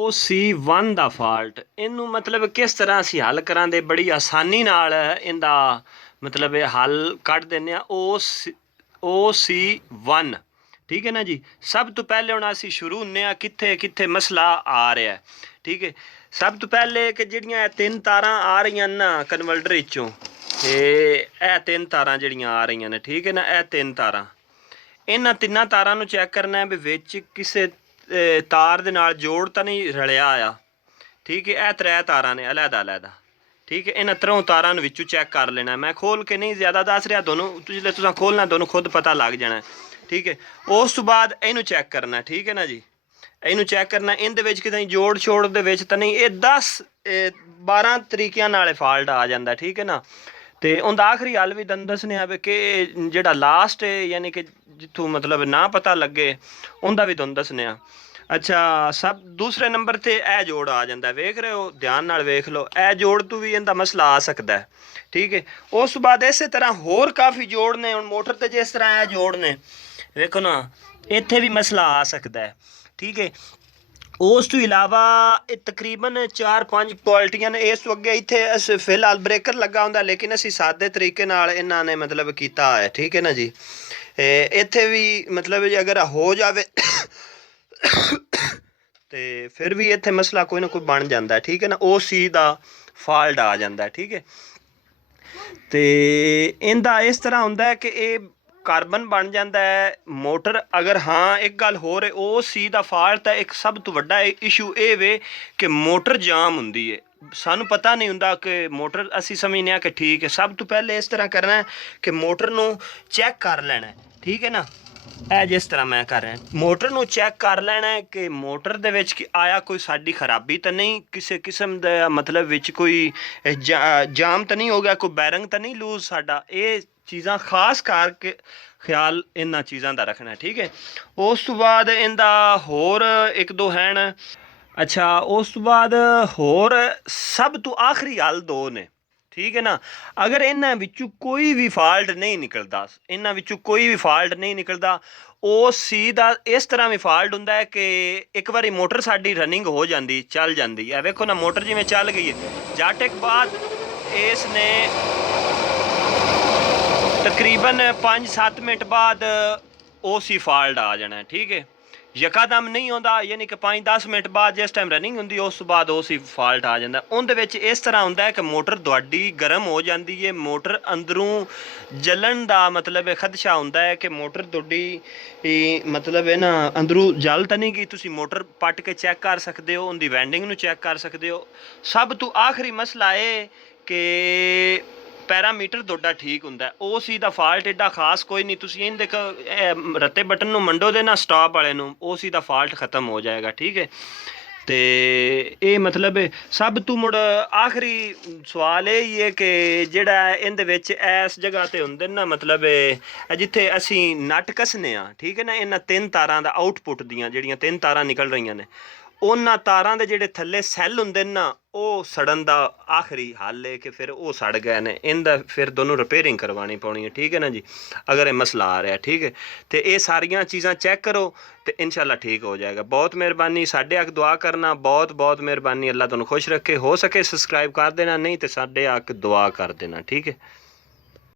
OC1 ਦਾ fault ਇਹਨੂੰ ਮਤਲਬ ਕਿਸ ਤਰ੍ਹਾਂ ਅਸੀਂ ਹੱਲ ਕਰਾਂਗੇ ਬੜੀ ਆਸਾਨੀ ਨਾਲ ਇਹਦਾ ਮਤਲਬ ਇਹ ਹੱਲ ਕੱਢ ਦਿੰਦੇ ਆ OC1 ठीक है ना जी। सब तो पहले हम असी शुरू होने कित्थे कित्थे मसला आ रहा है ठीक है। सब तो पहले कि जिहड़ियां तीन तारां आ रही ना कन्वर्टर विचों ये तीन तारां जिहड़ियां आ रही ने ठीक है ना। यह तीन तारां इन्हां तिन्नां तारां नूं चैक करना है भी विच किसे तार दे नाल जोड़ तां नहीं रलिया आया ठीक है। यह त्रै तारां ने अलहदा अलहदा ठीक है। इन्हां त्रों तारां नूं विचों चैक कर लेना। मैं खोल के नहीं ज़्यादा दस रहा दोनों जिसले तुसां खोलना दोनों खुद पता लग जाना ठीक है। उस तो बाद इनू चैक करना ठीक है ना जी। इनू चैक करना इनदे विच कितें जोड़ छोड़ दे विच तां नहीं ये 10-12 तरीक़िਆਂ नाल फॉल्ट आ जाता ठीक है ना। तो उनका आखिरी हल भी तुहानूं दसने आ कि जिहड़ा लास्ट है यानी कि जिथों मतलब ना पता लगे उनका भी तुहानूं दसने आ। अच्छा सब दूसरे नंबर ते ए जोड़ आ जाता है वेख रहे हो ध्यान नाल वेख लो। ए जोड़ तो भी इनका मसला आ सकता है ठीक है। उस बाद इस तरह होर काफ़ी जोड़ ने हुण मोटर ते जिस तरह ए जोड़ ने वेखो ना इत्थे भी मसला आ सकता है ठीक है। उस तो इलावा तकरीबन 4-5 क्वालिटियां ने। इस अगे इत्थे फिलहाल ब्रेकर लगा होंदा लेकिन असी सादे तरीके नाल इन्हां ने मतलब कीता है ठीक है ना जी। इत्थे भी मतलब जी अगर हो जावे तो फिर भी इत्थे मसला कोई ना कोई बन जाता है ठीक है ना। OC दा फॉल्ट आ जाता है ठीक है। तो इनका इस तरह होंदा है कि ये कार्बन बन जाता है मोटर। अगर हाँ एक गल होर है OC दा फॉल्ट है एक सब तो वड्डा इशू ये वे कि मोटर जाम हुंदी है। सानू पता नहीं हुंदा कि मोटर असी समझने कि ठीक है। सब तो पहले इस तरह करना है कि मोटर नू चैक कर लेना है ठीक है ना। ਇਹ जिस तरह मैं कर रहा मोटर नू चैक कर लेना है कि मोटर दे विच आया कोई साड़ी खराबी तो नहीं किसी किस्म का मतलब विच कोई जाम तो नहीं हो गया कोई बैरंग तो नहीं लूज साडा। ये चीज़ां खास करके ख्याल इन्हां चीज़ां दा रखना है ठीक है। उस तो बाद इनका होर एक दो हैं। अच्छा उस तो बाद होर सब तो आखिरी हल दो ने ठीक है ना। अगर इन्हां विचों कोई भी फॉल्ट नहीं निकलता इन्हां विचों कोई भी फॉल्ट नहीं निकलता OC दा इस तरह भी फॉल्ट हुंदा है कि एक बारी मोटर साडी रनिंग हो जाती चल जाती है। वेखो ना मोटर जिवें चल गई है जट एक बाद इसने तकरीबन 5-7 मिनट बाद OC फॉल्ट आ जाना है ठीक है। यकादम नहीं होता यानी कि 5-10 मिनट बाद जिस टाइम रनिंग होंगी उस बाद OC फॉल्ट आ जाता है। उनदे विच इस तरह होंदा है कि मोटर तुहाडी गर्म हो जाती है मोटर अंदरों जलन का मतलब खदशा होंदा है कि मोटर तुहाडी मतलब है ना अंदरों जल तो नहीं गई। तुसी मोटर पट के चैक कर सकते हो उनकी वैंडिंग नू चैक कर सकते हो। सब तो आखिरी मसला है कि पैरामीटर तुहाडा ठीक हुंदा है। OC दा फॉल्ट एडा खास कोई नहीं। तुसीं इन देखो रत्ते बटन नूं मंडो दे ना स्टॉप वाले नूं OC दा फॉल्ट खत्म हो जाएगा ठीक है। तो ये मतलब सब तो मुड़ आखिरी सवाल यही है कि जिहड़ा इहदे विच इस जगह ते हुंदे ना मतलब जिथे असी नट कसने ठीक है ना। इन्हां तीन तारां दा आउटपुट दियां जिहड़ियां तीन तारां निकल रही ने उन्हां तारां दे जिहड़े थल्ले सैल हुंदे ना वो सड़न दा आखिरी हल है कि फिर वो सड़ गए ने इनदा फिर दोनों रिपेयरिंग करवानी पौनी है ठीक है ना जी। अगर ये मसला आ रहा है ठीक है तो ये सारियां चीज़ां चैक करो तो इंशाल्लाह ठीक हो जाएगा। बहुत मेहरबानी साडे आक दुआ करना बहुत बहुत मेहरबानी। अल्लाह तुहानूं खुश रखे हो सके सब्सक्राइब कर देना नहीं तो साडे आक दुआ कर देना ठीक है।